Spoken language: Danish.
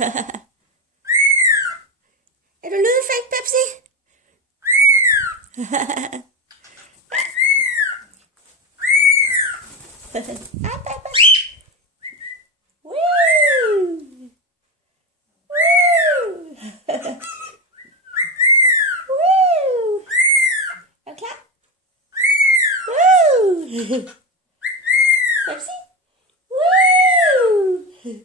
Er du lydeffekt, Pepsi? Op, op, op. Woo! Woo! Woo! Er du klar? Woo! Pepsi? Woo! Woo!